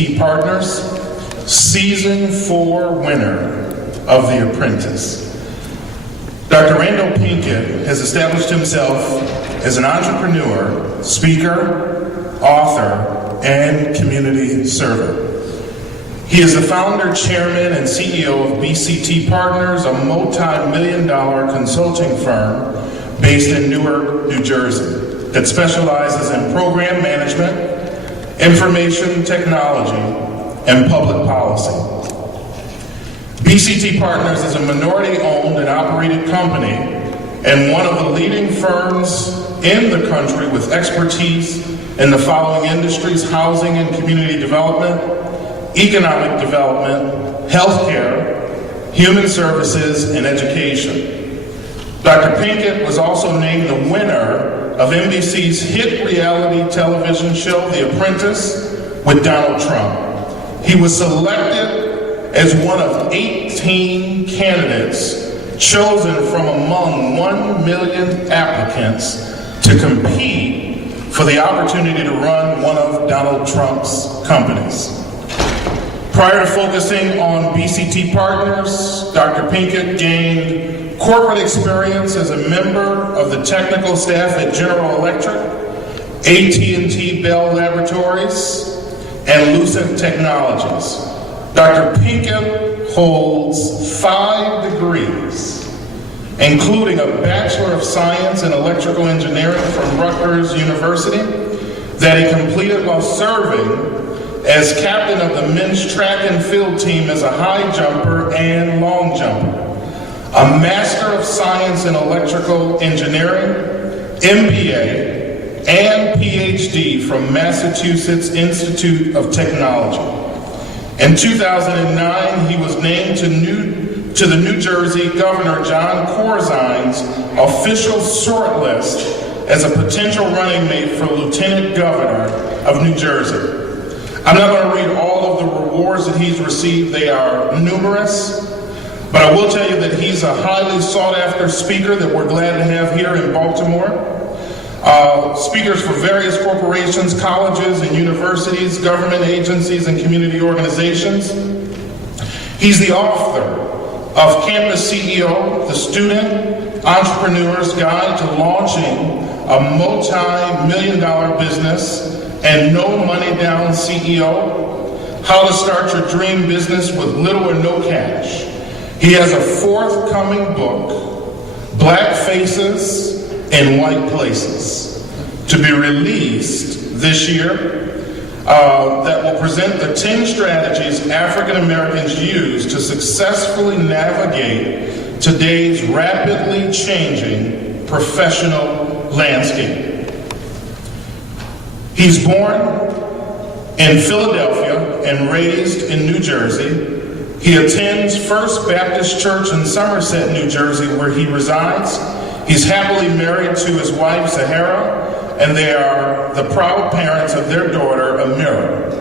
BCT Partners, Season 4 winner of The Apprentice. Dr. Randal Pinkett has established himself as an entrepreneur, speaker, author, and community servant. He is the founder, chairman, and CEO of BCT Partners, a multi-million-dollar consulting firm based in Newark, New Jersey, that specializes in program management, information technology, and public policy. BCT Partners is a minority-owned and operated company and one of the leading firms in the country with expertise in the following industries: housing and community development, economic development, healthcare, human services, and education. Dr. Pinkett was also named the winner of NBC's hit reality television show, The Apprentice, with Donald Trump. He was selected as one of 18 candidates chosen from among 1 million applicants to compete for the opportunity to run one of Donald Trump's companies. Prior to focusing on BCT Partners, Dr. Pinkett gained corporate experience as a member of the technical staff at General Electric, AT&T Bell Laboratories, and Lucent Technologies. Dr. Pinkett holds 5 degrees, including a Bachelor of Science in Electrical Engineering from Rutgers University that he completed while serving as captain of the men's track and field team as a high jumper and long jumper. A Master of Science in Electrical Engineering, MBA, and PhD from Massachusetts Institute of Technology. In 2009, he was named to the New Jersey Governor John Corzine's official shortlist as a potential running mate for Lieutenant Governor of New Jersey. I'm not going to read all of the rewards that he's received. They are numerous. But I will tell you that he's a highly sought-after speaker that we're glad to have here in Baltimore. Speakers for various corporations, colleges, and universities, government agencies, and community organizations. He's the author of Campus CEO, The Student Entrepreneur's Guide to Launching a Multi-Million-Dollar Business and No Money Down CEO, How to Start Your Dream Business with Little or No Cash. He has a forthcoming book, Black Faces in White Places, to be released this year that will present the 10 strategies African Americans use to successfully navigate today's rapidly changing professional landscape. He's born in Philadelphia and raised in New Jersey. He attends First Baptist Church in Somerset, New Jersey, where he resides. He's happily married to his wife, Zahara, and they are the proud parents of their daughter, Amira.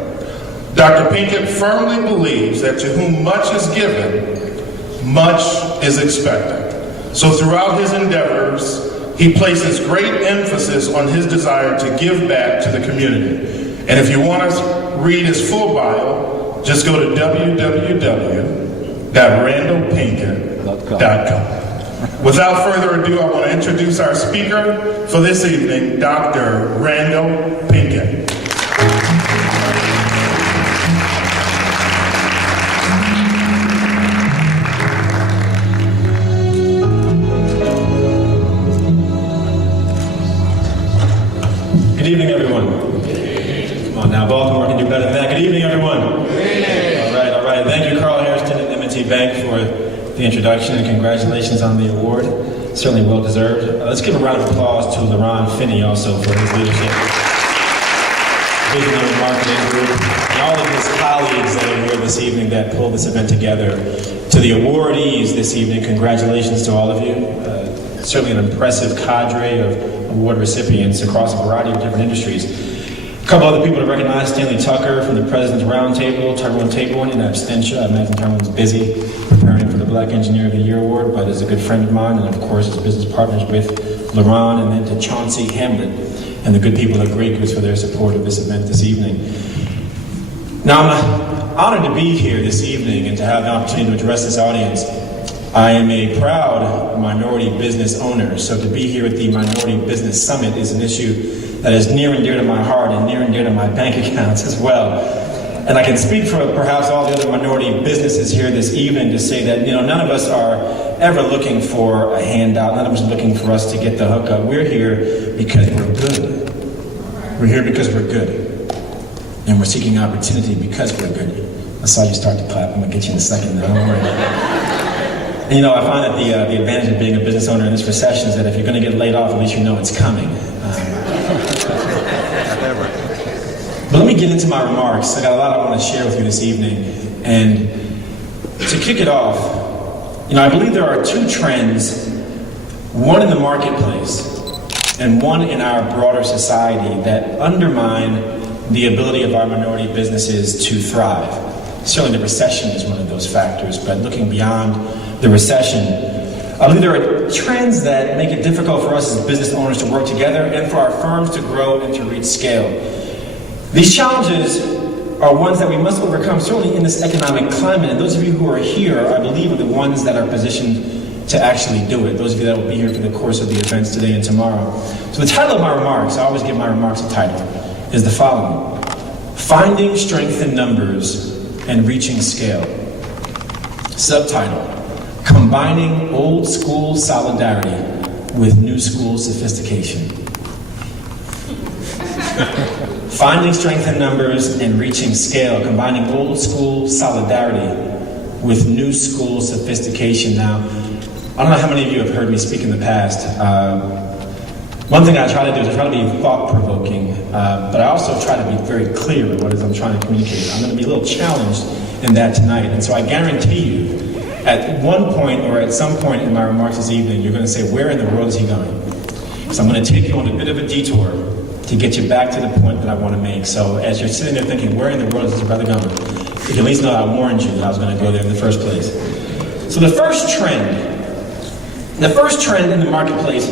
Dr. Pinkett firmly believes that to whom much is given, much is expected. So throughout his endeavors, he places great emphasis on his desire to give back to the community. And if you want to read his full bio, just go to www.randalpinkett.com. Without further ado, I want to introduce our speaker for this evening, Dr. Randal Pinkett. Good evening, everyone. Come on now, Baltimore can do better than that. Good evening, everyone. All right. Thank you, Carl Harrison and M&T Bank, for the introduction, and congratulations on the award. Certainly well deserved. Let's give a round of applause to LaRon Finney also for his leadership. Visionary marketing group, and all of his colleagues that are here this evening that pulled this event together. To the awardees this evening, congratulations to all of you. Certainly an impressive cadre of award recipients across a variety of different industries. A couple other people to recognize: Stanley Tucker from the President's Roundtable, Tyrone Taborn in absentia. I imagine Tyrone's busy preparing for the Black Engineer of the Year Award, but is a good friend of mine, and of course is business partners with LaRon, and then to Chauncey Hamlet and the good people at Grey Goose for their support of this event this evening. Now, I'm honored to be here this evening and to have the opportunity to address this audience. I am a proud minority business owner, so to be here at the Minority Business Summit is an issue that is near and dear to my heart and near and dear to my bank accounts as well. And I can speak for perhaps all the other minority businesses here this evening to say that, none of us are ever looking for a handout. None of us are looking for us to get the hookup. We're here because we're good. We're here because we're good. And we're seeking opportunity because we're good. I saw you start to clap. I'm going to get you in a second. Don't worry. And I find that the advantage of being a business owner in this recession is that if you're going to get laid off, at least you know it's coming. But let me get into my remarks. I got a lot I want to share with you this evening. And to kick it off, I believe there are two trends, one in the marketplace and one in our broader society that undermine the ability of our minority businesses to thrive. Certainly the recession is one of those factors, but looking beyond the recession, I believe there are trends that make it difficult for us as business owners to work together and for our firms to grow and to reach scale. These challenges are ones that we must overcome, certainly in this economic climate, and those of you who are here, I believe, are the ones that are positioned to actually do it, those of you that will be here for the course of the events today and tomorrow. So the title of my remarks, I always give my remarks a title, is the following: Finding Strength in Numbers and Reaching Scale. Subtitle: Combining Old School Solidarity with New School Sophistication. Finding strength in numbers and reaching scale, combining old school solidarity with new school sophistication. Now, I don't know how many of you have heard me speak in the past. One thing I try to do is I try to be thought-provoking, but I also try to be very clear with what it is I'm trying to communicate. I'm going to be a little challenged in that tonight, and so I guarantee you, at one point or at some point in my remarks this evening, you're going to say, where in the world is he going? So I'm going to take you on a bit of a detour to get you back to the point that I want to make. So as you're sitting there thinking, where in the world is this brother going? You can at least know I warned you that I was going to go there in the first place. So the first trend in the marketplace,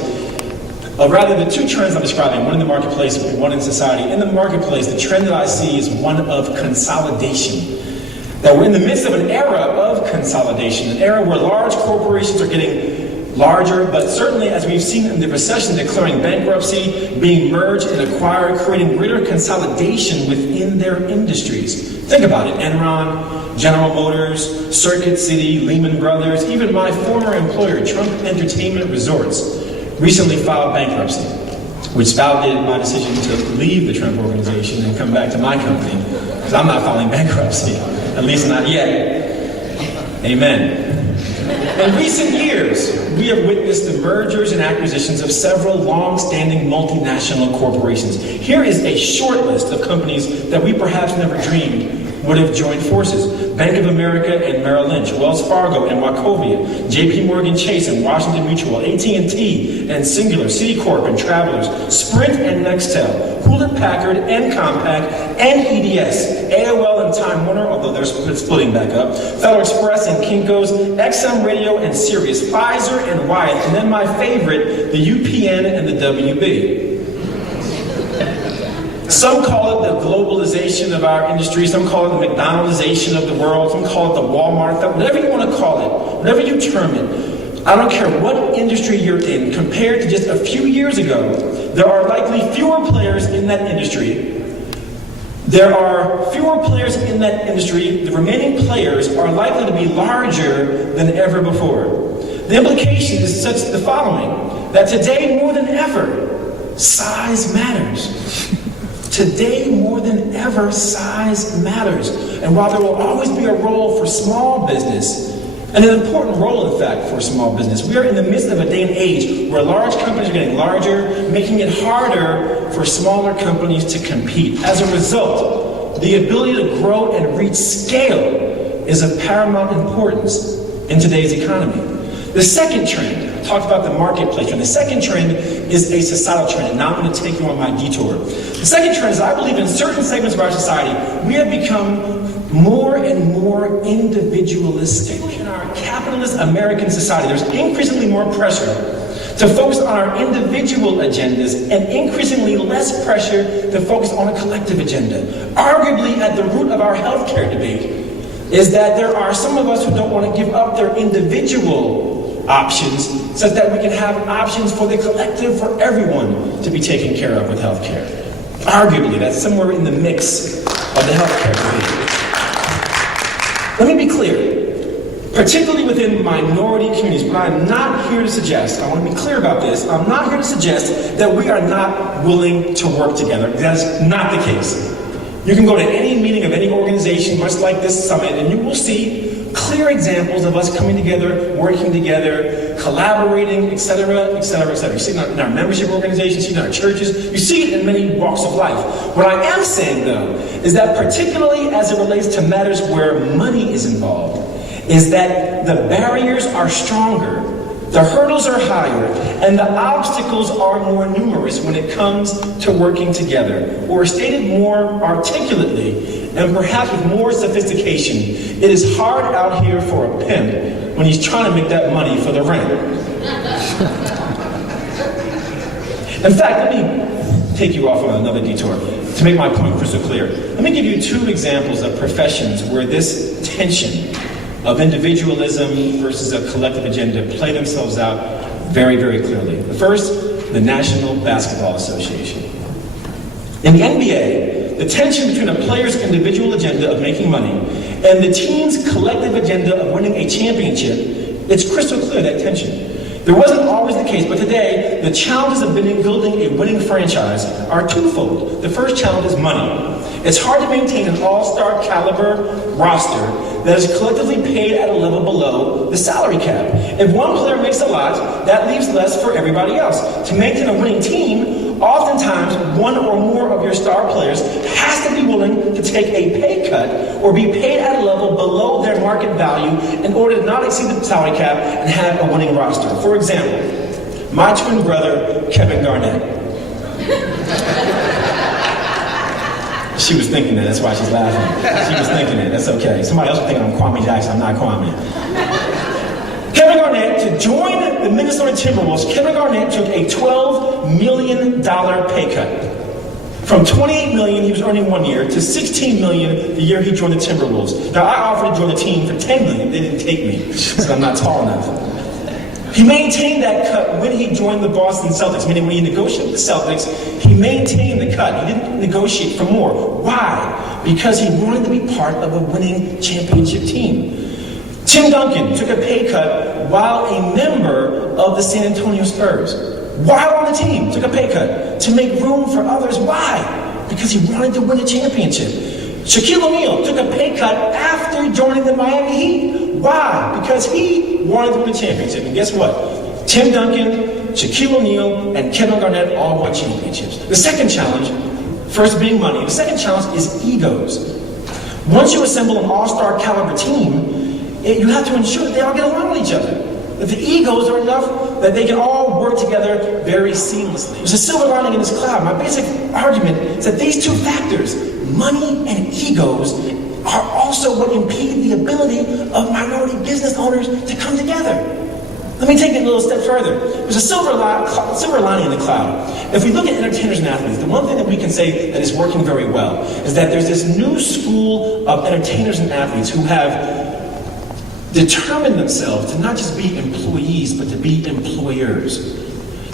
or rather the two trends I'm describing, one in the marketplace and one in society. In the marketplace, the trend that I see is one of consolidation. That we're in the midst of an era of consolidation, an era where large corporations are getting larger, but certainly, as we've seen in the recession, declaring bankruptcy, being merged and acquired, creating greater consolidation within their industries. Think about it. Enron, General Motors, Circuit City, Lehman Brothers, even my former employer, Trump Entertainment Resorts, recently filed bankruptcy, which validated my decision to leave the Trump organization and come back to my company, because I'm not filing bankruptcy, at least not yet. Amen. In recent years, we have witnessed the mergers and acquisitions of several long-standing multinational corporations. Here is a short list of companies that we perhaps never dreamed would have joined forces. Bank of America and Merrill Lynch, Wells Fargo and Wachovia, JP Morgan Chase and Washington Mutual, AT&T and Singular, Citicorp and Travelers, Sprint and Nextel, Hewlett-Packard and Compaq and EDS, AOL and Time Warner, although they're splitting back up, Federal Express and Kinko's, XM Radio and Sirius, Pfizer and Wyeth, and then my favorite, the UPN and the WB. Some call it the globalization of our industry, some call it the McDonaldization of the world, some call it the Walmart, whatever you want to call it, whatever you term it. I don't care what industry you're in, compared to just a few years ago, there are likely fewer players in that industry. There are fewer players in that industry. The remaining players are likely to be larger than ever before. The implication is such the following, that today more than ever, size matters. Today, more than ever, size matters. And while there will always be a role for small business, and an important role, in fact, for small business, we are in the midst of a day and age where large companies are getting larger, making it harder for smaller companies to compete. As a result, the ability to grow and reach scale is of paramount importance in today's economy. The second trend, I talked about the marketplace trend. The second trend is a societal trend, and now I'm going to take you on my detour. The second trend is I believe in certain segments of our society, we have become more and more individualistic in our capitalist American society, there's increasingly more pressure to focus on our individual agendas and increasingly less pressure to focus on a collective agenda. Arguably, at the root of our healthcare debate is that there are some of us who don't want to give up their individual options so that we can have options for the collective, for everyone to be taken care of with healthcare. Arguably, that's somewhere in the mix of the healthcare debate. Let me be clear. Particularly within minority communities, but I'm not here to suggest, I want to be clear about this, I'm not here to suggest that we are not willing to work together. That's not the case. You can go to any meeting of any organization, much like this summit, and you will see clear examples of us coming together, working together, collaborating, etc., etc., etc. You see it in our membership organizations, you see it in our churches, you see it in many walks of life. What I am saying, though, is that particularly as it relates to matters where money is involved, is that the barriers are stronger, the hurdles are higher, and the obstacles are more numerous when it comes to working together. Or stated more articulately, and perhaps with more sophistication, it is hard out here for a pimp when he's trying to make that money for the rent. In fact, let me take you off on another detour to make my point crystal clear. Let me give you two examples of professions where this tension of individualism versus a collective agenda play themselves out very, very clearly. The first, the National Basketball Association. In the NBA, the tension between a player's individual agenda of making money and the team's collective agenda of winning a championship, it's crystal clear, that tension. There wasn't always the case, but today, the challenges of building a winning franchise are twofold. The first challenge is money. It's hard to maintain an all-star caliber roster that is collectively paid at a level below the salary cap. If one player makes a lot, that leaves less for everybody else. To maintain a winning team, oftentimes one or more of your star players has to be willing to take a pay cut or be paid at a level below their market value in order to not exceed the salary cap and have a winning roster. For example, my twin brother, Kevin Garnett. She was thinking that, that's why she's laughing. She was thinking it, that's okay. Somebody else was thinking I'm Kwame Jackson, I'm not Kwame. Kevin Garnett, to join the Minnesota Timberwolves, Kevin Garnett took a $12 million pay cut. From $28 million he was earning 1 year to $16 million the year he joined the Timberwolves. Now, I offered to join the team for $10 million. They didn't take me, because I'm not tall enough. He maintained that cut when he joined the Boston Celtics, meaning when he negotiated with the Celtics, he maintained the cut. He didn't negotiate for more. Why? Because he wanted to be part of a winning championship team. Tim Duncan took a pay cut while a member of the San Antonio Spurs. While on the team, took a pay cut to make room for others. Why? Because he wanted to win a championship. Shaquille O'Neal took a pay cut after joining the Miami Heat. Why? Because he wanted to win a championship. And guess what? Tim Duncan, Shaquille O'Neal, and Kevin Garnett all won championships. The second challenge, first being money, the second challenge is egos. Once you assemble an all-star caliber team, you have to ensure that they all get along with each other. That the egos are enough that they can all work together very seamlessly. There's a silver lining in this cloud. My basic argument is that these two factors, money and egos, are also what impede the ability of minority business owners to come together. Let me take it a little step further. There's a silver lining in the cloud. If we look at entertainers and athletes, the one thing that we can say that is working very well is that there's this new school of entertainers and athletes who have determined themselves to not just be employees, but to be employers.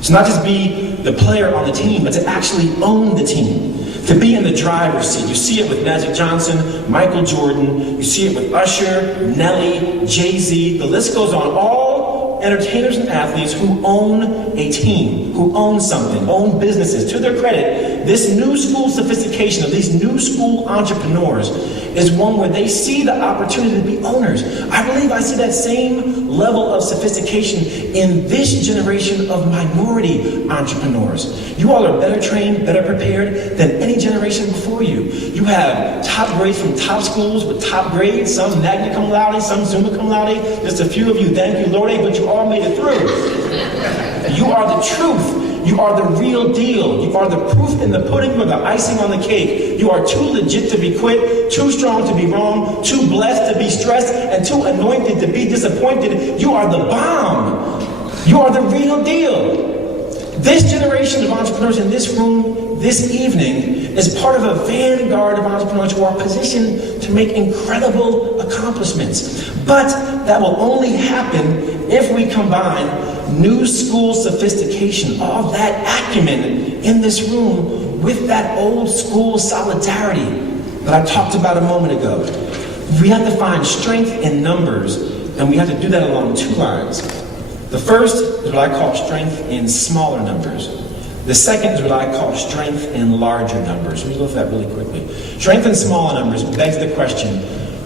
To not just be the player on the team, but to actually own the team. To be in the driver's seat. You see it with Magic Johnson, Michael Jordan. You see it with Usher, Nelly, Jay-Z. The list goes on. All entertainers and athletes who own a team, who own something, own businesses. To their credit, this new school sophistication of these new school entrepreneurs is one where they see the opportunity to be owners. I believe I see that same level of sophistication in this generation of minority entrepreneurs. You all are better trained, better prepared than any generation before you. You have top grades from top schools with top grades, some magna cum laude, some summa cum laude. Just a few of you, thank you, Lord, but you all made it through. You are the truth You are the real deal. You are the proof in the pudding or the icing on the cake. You are too legit to be quit, too strong to be wrong, too blessed to be stressed, and too anointed to be disappointed. You are the bomb. You are the real deal. This generation of entrepreneurs in this room this evening is part of a vanguard of entrepreneurs who are positioned to make incredible accomplishments. But that will only happen if we combine new school sophistication, all that acumen in this room, with that old school solidarity that I talked about a moment ago. We have to find strength in numbers, and we have to do that along two lines. The first is what I call strength in smaller numbers. The second is what I call strength in larger numbers. Let me go through that really quickly. Strength in smaller numbers begs the question,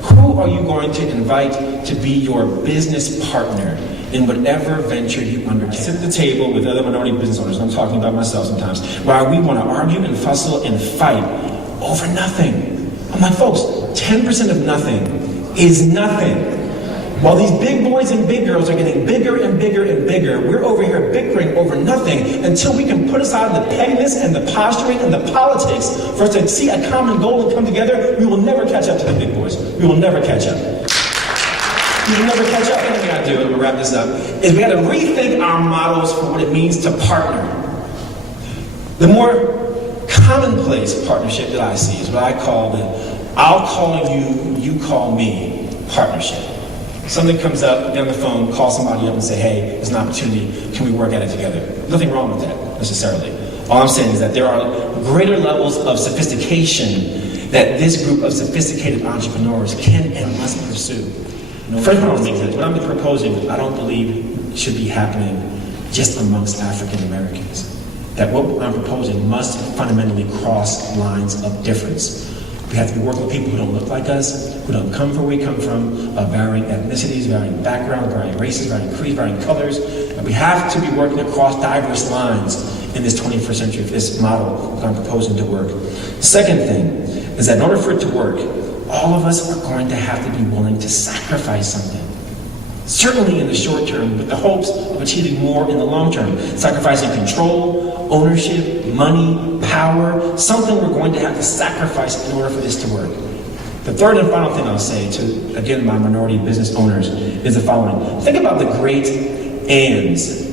who are you going to invite to be your business partner in whatever venture you undertake? I sit at the table with other minority business owners, and I'm talking about myself sometimes, where we want to argue and fussle and fight over nothing. I'm like, folks, 10% of nothing is nothing. While these big boys and big girls are getting bigger and bigger and bigger, we're over here bickering over nothing until we can put aside the pettiness and the posturing and the politics for us to see a common goal and come together. We will never catch up to the big boys. We will never catch up. We will never catch up. Another thing I do, and we'll wrap this up, is we got to rethink our models for what it means to partner. The more commonplace partnership that I see is what I call the I'll call you, you call me partnership. Something comes up, get on the phone, call somebody up and say, hey, there's an opportunity, can we work at it together? Nothing wrong with that, necessarily. All I'm saying is that there are greater levels of sophistication that this group of sophisticated entrepreneurs can and must pursue. First of all, what I'm proposing, I don't believe should be happening just amongst African Americans. That what I'm proposing must fundamentally cross lines of difference. We have to be working with people who don't look like us, who don't come from where we come from, varying ethnicities, varying backgrounds, varying races, varying creeds, varying colors. And we have to be working across diverse lines in this 21st century, if this model that I'm proposing to work. Second thing is that in order for it to work, all of us are going to have to be willing to sacrifice something. Certainly in the short term, with the hopes of achieving more in the long term. Sacrificing control, ownership, money, power, something we're going to have to sacrifice in order for this to work. The third and final thing I'll say to, again, my minority business owners is the following. Think about the great ands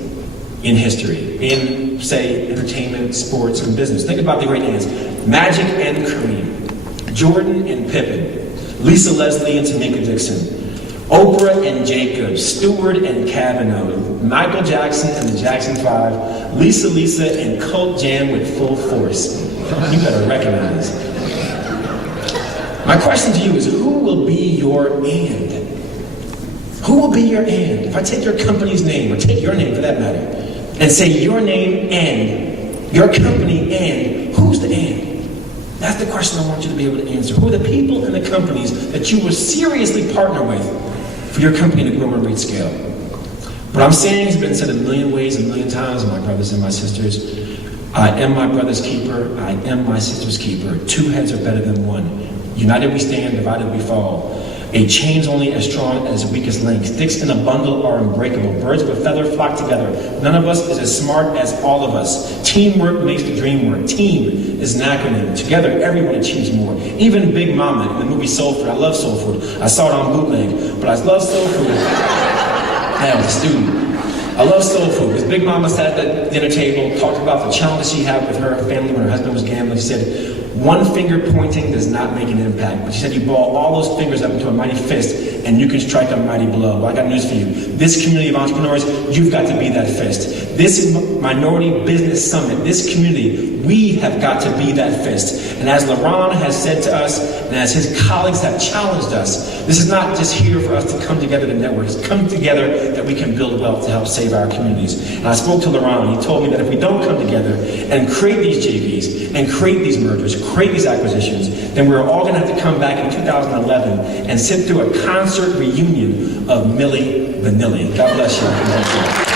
in history, in, say, entertainment, sports, and business. Think about the great ands. Magic and Kareem, Jordan and Pippen, Lisa Leslie and Tamika Dixon, Oprah and Jacob, Stewart and Kavanaugh, Michael Jackson and the Jackson 5, Lisa and Cult Jam with full force. You better recognize. My question to you is, who will be your and? Who will be your and? If I take your company's name, or take your name for that matter, and say your name and, your company and, who's the and? That's the question I want you to be able to answer. Who are the people and the companies that you will seriously partner with for your company to grow and reach scale? What I'm saying has been said a million ways, a million times, my brothers and my sisters. I am my brother's keeper. I am my sister's keeper. Two heads are better than one. United we stand, divided we fall. A chain's only as strong as its weakest link. Sticks in a bundle are unbreakable. Birds of a feather flock together. None of us is as smart as all of us. Teamwork makes the dream work. Team is an acronym. Together, everyone achieves more. Even Big Mama in the movie Soul Food. I love Soul Food. I saw it on bootleg, but I love Soul Food. I was a student. I love Soul Food because Big Mama sat at the dinner table, talked about the challenges she had with her family when her husband was gambling. She said, one finger pointing does not make an impact. But she said you ball all those fingers up into a mighty fist and you can strike a mighty blow. Well, I got news for you. This community of entrepreneurs, you've got to be that fist. This Minority Business Summit, this community, we have got to be that fist. And as Laurent has said to us, and as his colleagues have challenged us, this is not just here for us to come together to network. It's come together that we can build wealth to help save our communities. And I spoke to Laurent, and he told me that if we don't come together and create these JVs, and create these mergers, create these acquisitions, then we're all going to have to come back in 2011 and sit through a concert reunion of Milli Vanilli. God bless you.